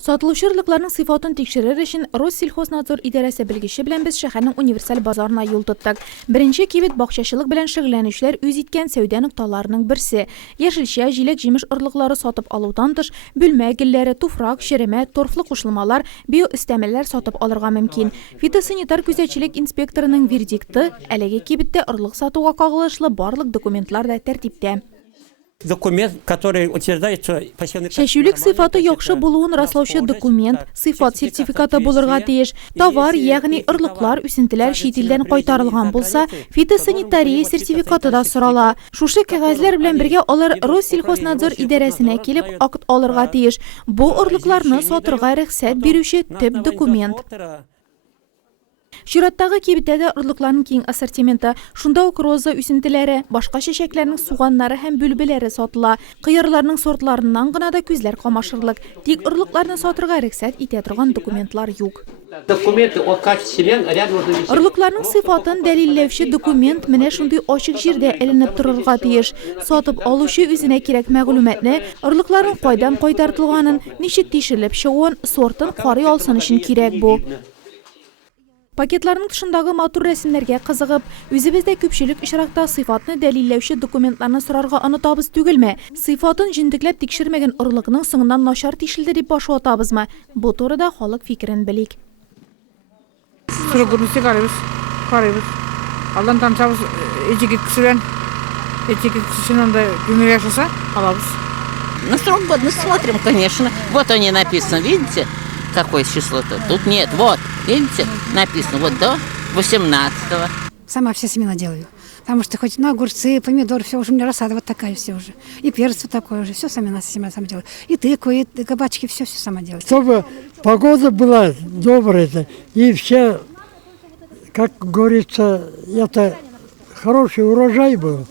Сатылучы ырлыкларның сыйфатын тикшерер өчен Россельхознадзор идарәсе белгече белән без шәһәрнең универсаль базарына юл тоттык. Беренче кибет бакчачылык белән шөгыльләнүчеләр үз иткән сәүдә нокталарының берсе. Яшелчә, җиләк-җимеш ырлыклары сатып алудан тыш, бүлмә гөлләре, туфрак, шеремә, торфлы кушылмалар, биоөстәмәләр сатып алырга мөмкин. Фитосанитар күзәтчелек инспекторының вердикты әлеге кибеттә ырлык сатуга кагылышлы барлык документлар да тәртиптә. Документ, который утверждается Шәшүлек сыйфаты яхшы булуын раслаучы документ, сыйфат сертификаты булырга тиеш. Товар, ягъни ырлыклар, үсентеләр чит илдән кайтарылган булса, фитосанитария сертификаты да сорала. Шушы кәгазьләр белән бергә алар Россельхознадзор идарәсенә килеп акт алырга тиеш. Бу ырлыкларны сатырга рөхсәт бирүче төп документ. Чираттагы кибеттәге ырлыкларның киң ассортименты, шунда ук роза үсентеләре, башка чәчәкләрнең суганнары һәм бүлбеләре сатыла. Кыярларның сортларыннан гына да күзләр камашырлык. Тик ырлыкларны сатырга рөхсәт итә торган документлар юк. Документы о качестве рядом нужно висеть. Ырлыкларның сыйфатын дәлилләүче документ менә шундый ачык җирдә эленеп торырга тиеш. Сатып алучы үзенә кирәк мәгълүматны, ырлыкларның кайдан кайтартылганын, ничек тишелеп чыгуын, сортын карый алсын өчен кирәк бу. Пакетларның тышындагы матур рәсемнәргә кызыгып, үзебездә күпчелек очракта сыйфатны дәлилләүче документларны сорарга онытабыз түгелме? Сыйфатын җентекләп тикшермәгән ырлыкның соңыннан начар тишелде дип баш ватабызмы? Бу турыда халык фикерен белик. Сұрғырын сигарабыз, қарайбыз. Алдан танысабыз, этикет кісілен, этикет кісілен онда дүние yaşаса, алабыз. На срок годности смотрим, конечно. Вот они написано, видите, какое число-то? Тут нет, вот, видите, написано, вот до 18-го. Сама все семена делаю. Потому что хоть на огурцы, помидоры, все уже у меня рассада вот такая все уже. И перец вот такой уже, все семена сама делаю. И тыкву, и кабачки, все сама делаю. Чтобы погода была добрая, и все, как говорится, это хороший урожай был.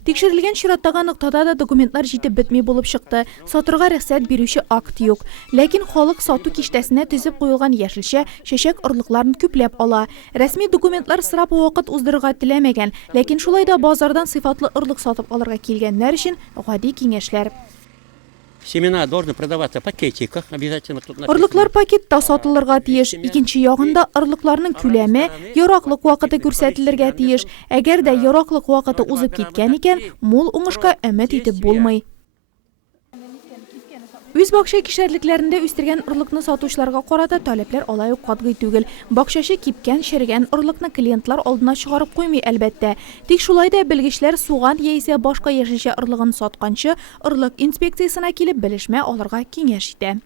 Тикшерелгән чираттагы ноктада да документлар җитеп бетми булып чыкты. Сатырга рөхсәт бирүче акт юк. Ләкин халык сату киштәсенә төзеп куелган яшелчә, чәчәк ырлыкларын күпләп ала. Рәсми документлар сырап вакыт уздырырга теләмәгән, ләкин шулай да базардан сыйфатлы ырлык сатып алырга килгәннәр өчен гади киңәшләр. Семена должны продаваться в пакетиках, обязательно тут написано. Ырлыклар пакетта сатылырга тиеш. Икенче ягында ырлыкларның күләме, яраклык вакыты күрсәтелергә тиеш. Әгәр дә яраклык вакыты узып киткән икән, мул уңышка өмет итеп булмый. Үз бакча кишәрлекләрендә үстергән ырлыкны сатучыларга карата таләпләр алай ук катгый түгел. Бакчачы кипкән, шәргән ырлыкны клиентлар алдына чыгарып куймый әлбәттә. Тик шулай да белгечләр суган яисә башка яшелчә ырлыгын сатканчы ырлык инспекциясенә килеп белешмә алырга киңәш итә.